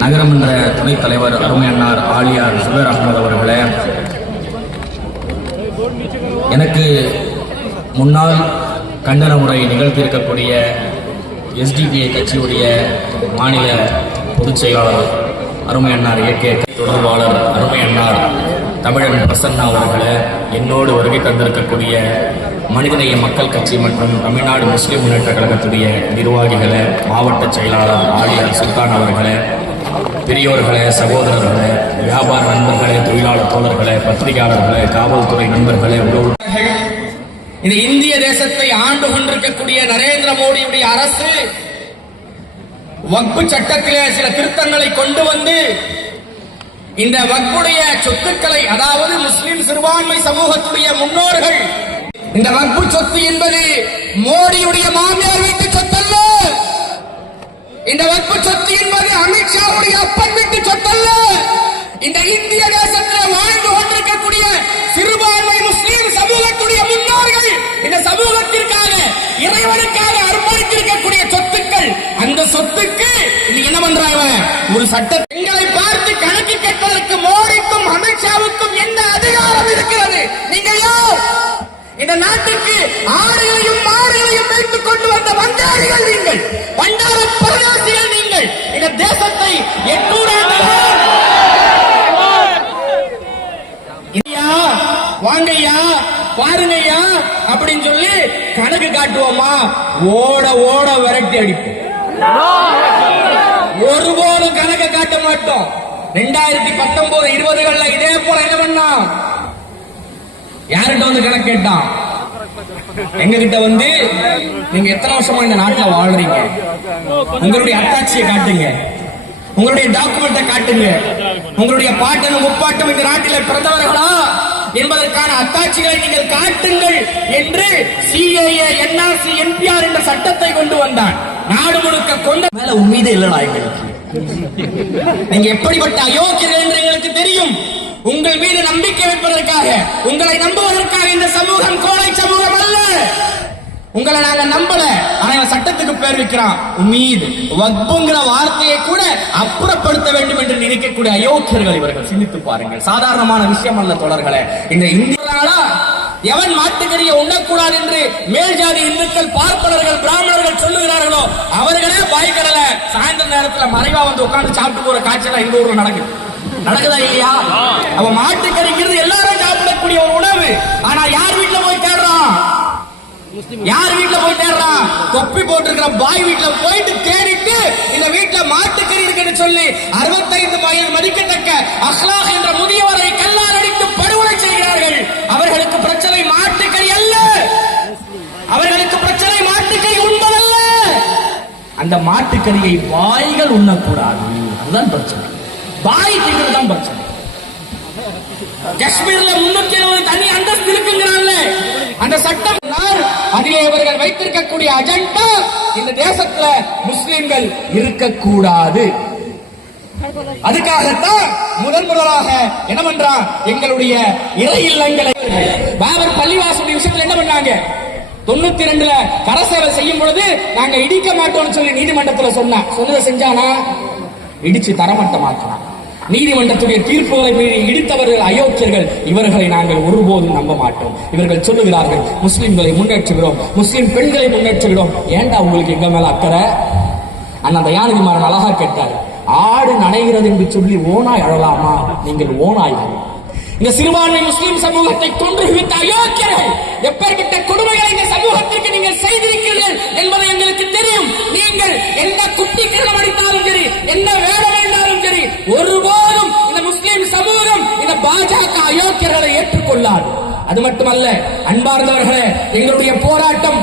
நகரமன்ற துணைத் தலைவர் அருமையண்ணார் ஆலியார் சுபேர் அகமது அவர்களே எனக்கு முன்னால் கண்டன உரை நிகழ்த்தியிருக்கக்கூடிய எஸ்டிபிஐ கட்சியுடைய மாநில பொதுச் செயலாளர் அருமையண்ணார் இயற்கை தொடர்பாளர் அருமையண்ணார் தமிழன் பிரசன்னா அவர்களே என்னோடு வருகை தந்திருக்கக்கூடிய மனிதநேய மக்கள் கட்சி மற்றும் தமிழ்நாடு முஸ்லிம் முன்னேற்ற கழகத்துடைய நிர்வாகிகளை மாவட்ட செயலாளர் ஆலியார் சுல்தான் அவர்களே பெரியோர்களே சகோதரர்களே வியாபார நண்பர்களே தொழிலாளர் தோழர்களே பத்திரிகையாளர்களே காவல்துறை நண்பர்களே உறவு இந்த இந்திய தேசத்தை ஆண்டு கொண்டிருக்கக்கூடிய நரேந்திர மோடியுடைய அரசு வக்பு சட்டத்திலே சில திருத்தங்களை கொண்டு வந்து இந்த வக்புடைய சொத்துக்களை அதாவது முஸ்லிம் சிறுபான்மை சமூகத்துடைய முன்னோர்கள் இந்த வக்பு சொத்து என்பது மோடியுடைய மாமியார் வீட்டு சொத்து இந்த வக்பு சொத்து என்பது அமித்ஷாவுடைய அப்பன் வீட்டு சொத்தல்ல. இந்த இந்திய தேசத்தில் வாழ்ந்து கொண்டிருக்கக்கூடிய சிறுபான்மை முஸ்லீம் சமூகத்துடைய முன்னோர்கள் இந்த சமூகத்திற்காக இறைவனுக்காக அர்ப்பணித்திருக்கக்கூடிய சொத்துக்கள் அந்த சொத்துக்கு இது என்ன பண்றாங்க ஒரு சட்ட எங்களை பார்த்து கணக்கு கேட்பதற்கு மோடிக்கும் அமித்ஷாவுக்கும் என்ன அதிகாரம் இருக்கிறது? நீங்கள் யார்? இந்த நாட்டுக்கு ஆறுகளையும் மாறுகளையும் வைத்துக் கொண்டு வந்த வந்தாரிகள் நீங்கள். பண்டார பிரதேசிகள் நீங்கள். இந்த தேசத்தை எண்ணூறு ஐயா வாங்கய்யா பாருங்கய்யா அப்படின்னு சொல்லி கணக்கு காட்டுவோமா? ஓட ஓட விரட்டி அடிப்போம். ஒருபோதும் கணக்கு காட்ட மாட்டோம். ரெண்டாயிரத்தி பத்தொன்பது இருபதுகள்ல இதே போல என்ன பண்ணோம் யார்கிட்ட வந்து கணக்கு கேட்டான்? எங்க கிட்ட வந்து நீங்க எத்தனை வருஷமா இந்த நாட்டுல வாழ்றீங்க? உங்களுடைய அத்தாட்சியை காட்டுங்க. உங்களுடைய டாக்குமெண்ட்டை காட்டுங்க. உங்களுடைய பாட்டனும் முப்பாட்டும் இந்த நாட்டில பிறந்தவர்களா என்பதற்கான அத்தாட்சிகளை நீங்கள் காட்டுங்கள் என்று சிஏஏ என்ஆர்சி என்பிஆர் என்ற சட்டத்தை கொண்டு வந்தான். நாடு முழுக்க கொண்ட மேல உம்மீது இல்லடா எங்களுக்கு. நீங்க எப்படிப்பட்ட அயோக்கியர்கள் என்று எங்களுக்கு தெரியும். உங்கள் மீது நம்பிக்கை வைப்பதற்காக உங்களை நம்புவதற்காக இந்த சமூகம் கோழை உங்களை நாங்க நம்பல. ஆனா சட்டத்துக்கு பேர் வைக்கிறான். உமீது வக்புங்கிற வார்த்தையை கூட அப்புறப்படுத்த வேண்டும் என்று நினைக்கக்கூடிய அயோக்கியர்கள் இவர்கள். சிந்தித்து பாருங்கள். சாதாரணமான விஷயம் அல்ல தொடர்களே. இந்த இந்தியாலா எவன் மாட்டுக்கறியை உண்ணக்கூடாது என்று மேல் ஜாதி இந்துக்கள் பார்ப்பனர்கள் பிராமணர்கள் சொல்லுகிறார்களோ அவர்களே பாய்க்கடல சாயந்தர நேரத்துல மறைவா வந்து உட்கார்ந்து சாப்பிட்டு போற காட்சியெல்லாம் எங்க ஊர்ல நடக்குது. நடக்குதா இல்லையா? அவ மாட்டுக்கறிங்கிறது எல்லாரும் சாப்பிடக்கூடிய ஒரு உணவு. ஆனா யார் வீட்டுல போய் தேடுறான்? யார் வீட்டுல போய் தேடுறா? தொப்பி போட்டிருக்கிற பாய் வீட்டுல போயிட்டு தேடிட்டு இந்த வீட்டுல மாட்டுக்கறி இருக்குன்னு சொல்லி அறுபத்தைந்து வயது மதிக்கத்தக்க அஹ்லாஹ் என்ற முதியவரை கல்லால் அடித்து படுகொலை செய்கிறார்கள். அவர்களுக்கு பிரச்சனை மாட்டுக்கறி அல்ல. அவர்களுக்கு பிரச்சனை மாட்டுக்கறி உண்பதல்ல. அந்த மாட்டுக்கறியை பாய்கள் உண்ணக்கூடாது. அதுதான் பிரச்சனை. பாய் திங்கிறது தான் பிரச்சனை. காஷ்மீர்ல முன்னூத்தி எழுபது தனி அந்தஸ்து இருக்குங்கிறான்ல. அந்த சட்டம் நான் அதிலே இவர்கள் வைத்திருக்கக்கூடிய அஜெண்டா இந்த தேசத்துல முஸ்லிம்கள் இருக்கக்கூடாது. அதுக்காகத்தான் முதன் முதலாக என்ன பண்றான்? எங்களுடைய இறை இல்லங்களை பாபர் பள்ளிவாசலுடைய விஷயத்துல என்ன பண்ணாங்க? தொண்ணூத்தி ரெண்டுல கரசேவை செய்யும் பொழுது நாங்க இடிக்க மாட்டோம்னு சொல்லி நீதிமன்றத்துல சொன்னா சொன்னதை செஞ்சானா? இடிச்சு தரமட்டமாக்கலாம் நீதிமன்றத்துடைய தீர்ப்புகளை மீறி இடித்தவர்கள் அயோக்கியர்கள் இவர்களை நாங்கள் ஒருபோதும் நம்ப மாட்டோம். இவர்கள் சொல்லுகிறார்கள் முஸ்லிம்களை முன்னேற்றுகிறோம் முஸ்லிம் பெண்களை முன்னேற்றுகிறோம். ஏன்டா உங்களுக்கு எங்க மேல அக்கறை? அண்ணா தயாநிதி அழகா கேட்டார் ஆடு நனைகிறது என்று சொல்லி ஓனாய் அழலாமா? நீங்கள் ஓனாய்கள் இந்த சிறுபான்மை முஸ்லிம் சமூகத்தை கொன்று குவித்த அயோக்கியர்கள் எப்பேற்பட்ட கொடுமைகளை இந்த ஏற்றுக்கொள்ளார். அது மட்டுமல்ல அன்பார்ந்தவர்களே எங்களுடைய போராட்டம்